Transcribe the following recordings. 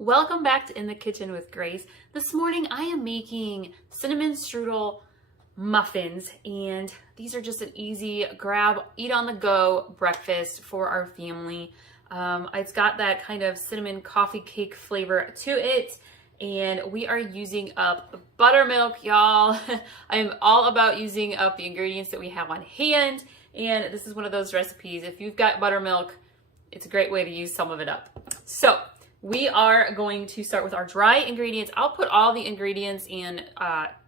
Welcome back to In the Kitchen with Grace. This morning I am making cinnamon strudel muffins, and these are just an easy grab, eat on the go breakfast for our family. It's got that kind of cinnamon coffee cake flavor to it, and we are using up buttermilk, y'all. I am all about using up the ingredients that we have on hand, and this is one of those recipes. If you've got buttermilk, it's a great way to use some of it up. So we are going to start with our dry ingredients. I'll put all the ingredients and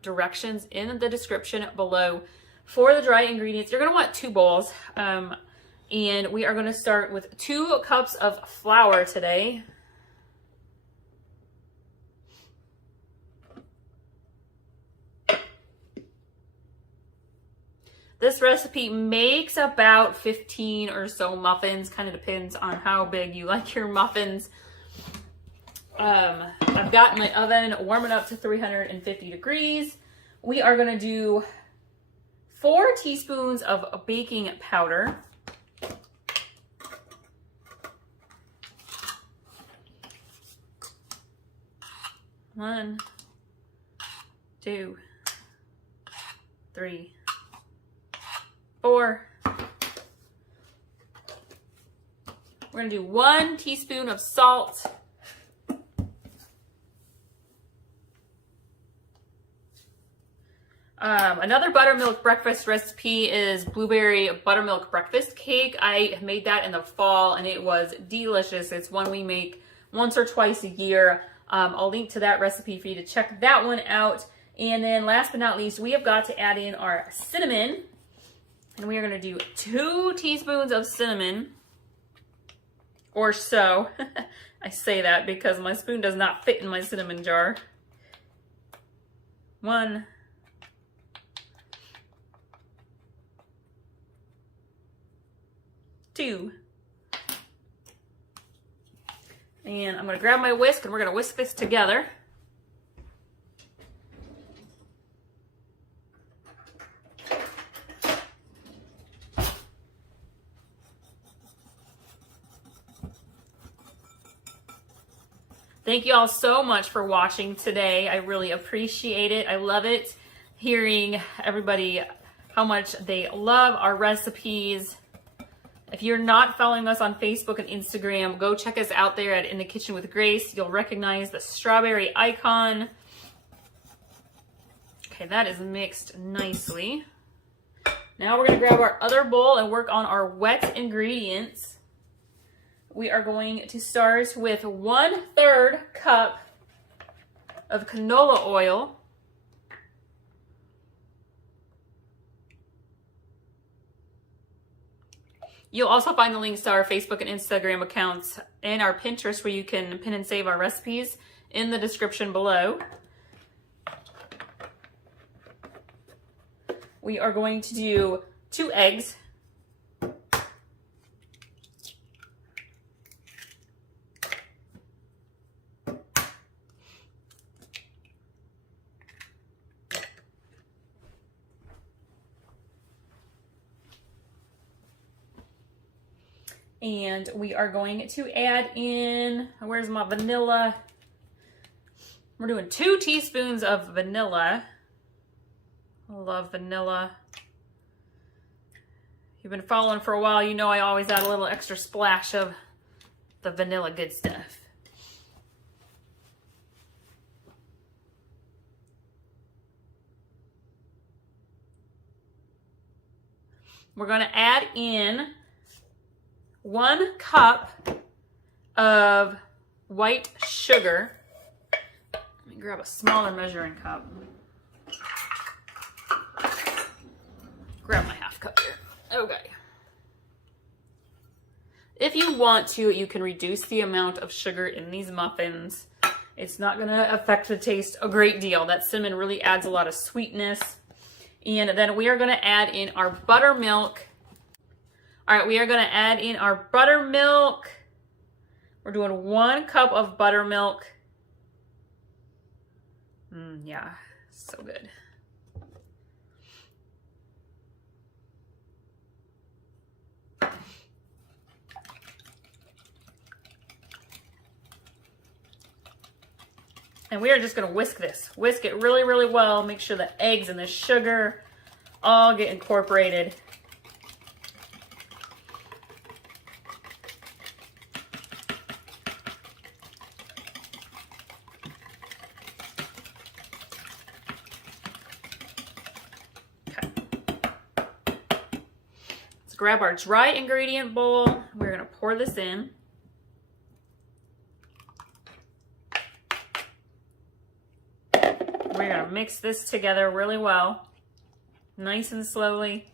directions in the description below. For the dry ingredients, you're going to want 2 bowls. And we are going to start with 2 cups of flour today. This recipe makes about 15 or so muffins. Kind of depends on how big you like your muffins. I've got my oven warming up to 350 degrees. We are going to do 4 teaspoons of baking powder. One, 2, 3, 4. We're going to do 1 teaspoon of salt. Another buttermilk breakfast recipe is blueberry buttermilk breakfast cake. I made that in the fall and it was delicious. It's one we make once or twice a year. I'll link to that recipe for you to check that one out. And then last but not least, we have got to add in our cinnamon. And we are going to do 2 teaspoons of cinnamon or so. I say that because my spoon does not fit in my cinnamon jar. 1, 2. And I'm going to grab my whisk and we're going to whisk this together. Thank you all so much for watching today. I really appreciate it. I love it hearing everybody how much they love our recipes. If you're not following us on Facebook and Instagram, go check us out there at In the Kitchen with Grace. You'll recognize the strawberry icon. Okay, that is mixed nicely. Now we're going to grab our other bowl and work on our wet ingredients. We are going to start with 1/3 cup of canola oil. You'll also find the links to our Facebook and Instagram accounts and our Pinterest where you can pin and save our recipes in the description below. We are going to do 2 eggs. And we are going to add in, where's my vanilla? We're doing 2 teaspoons of vanilla. I love vanilla. If you've been following for a while, you know I always add a little extra splash of the vanilla good stuff. We're going to add in 1 cup of white sugar. Let me grab a smaller measuring cup. Grab my half cup here. Okay. If you want to, you can reduce the amount of sugar in these muffins. It's not going to affect the taste a great deal. That cinnamon really adds a lot of sweetness. And then we are going to add in our buttermilk. All right, we are going to add in our buttermilk. We're doing 1 cup of buttermilk. Yeah, so good. And we are just gonna whisk this. Whisk it really, really well. Make sure the eggs and the sugar all get incorporated. Grab our dry ingredient bowl. We're gonna pour this in. We're gonna mix this together really well, nice and slowly.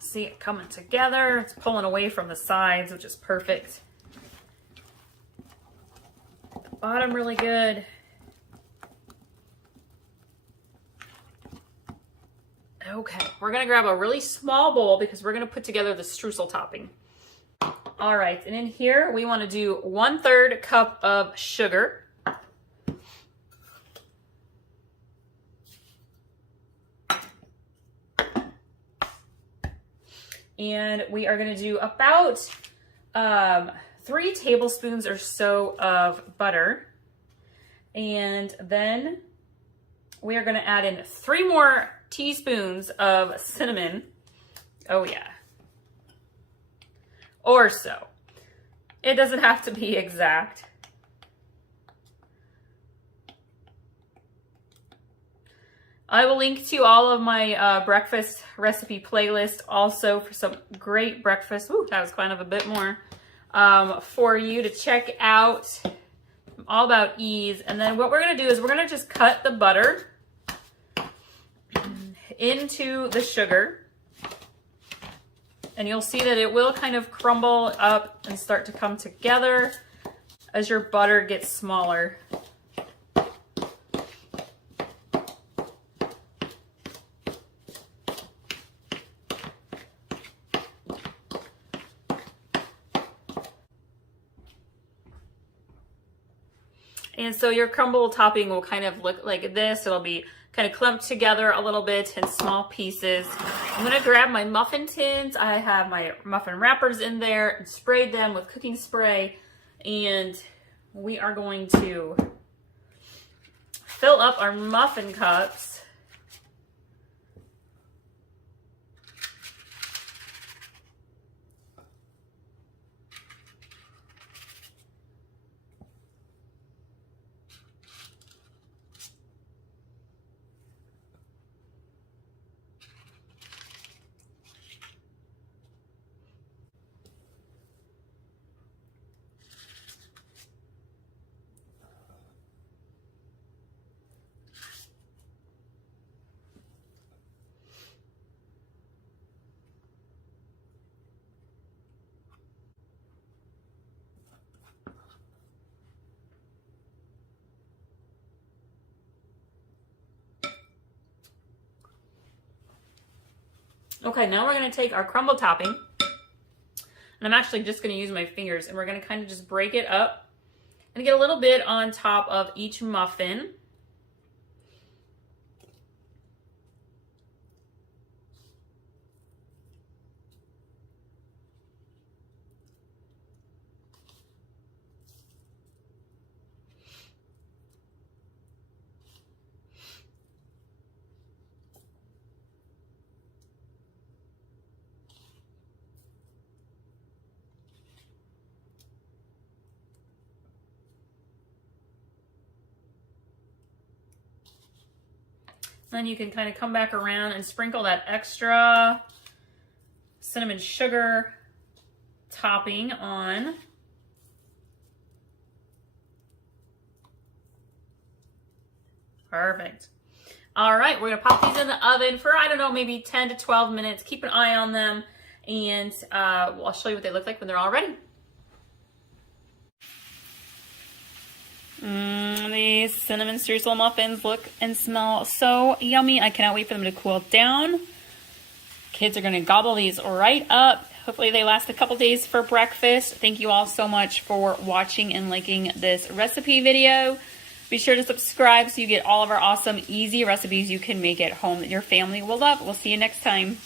See it coming together. It's pulling away from the sides, which is perfect. The bottom really good. Okay, we're gonna grab a really small bowl because we're gonna put together the streusel topping. All right, and in here we wanna do 1/3 cup of sugar. And we are going to do about 3 tablespoons or so of butter. And then we are going to add in 3 more teaspoons of cinnamon. Oh yeah. Or so. It doesn't have to be exact. I will link to all of my breakfast recipe playlist also for some great breakfast. Ooh, that was kind of a bit more for you to check out. All about ease. And then what we're going to do is we're going to just cut the butter into the sugar. And you'll see that it will kind of crumble up and start to come together as your butter gets smaller. And so your crumble topping will kind of look like this. It'll be kind of clumped together a little bit in small pieces. I'm gonna grab my muffin tins. I have my muffin wrappers in there and sprayed them with cooking spray. And we are going to fill up our muffin cups. Okay, now we're gonna take our crumble topping, and I'm actually just gonna use my fingers, and we're gonna kind of just break it up and get a little bit on top of each muffin. Then you can kind of come back around and sprinkle that extra cinnamon sugar topping on. Perfect. All right, we're gonna pop these in the oven for, I don't know, maybe 10 to 12 minutes. Keep an eye on them, and I'll show you what they look like when they're all ready. These cinnamon streusel muffins look and smell so yummy. I cannot wait for them to cool down. Kids are gonna gobble these right up. Hopefully they last a couple days for breakfast. Thank you all so much for watching and liking this recipe video. Be sure to subscribe so you get all of our awesome, easy recipes you can make at home that your family will love. We'll see you next time.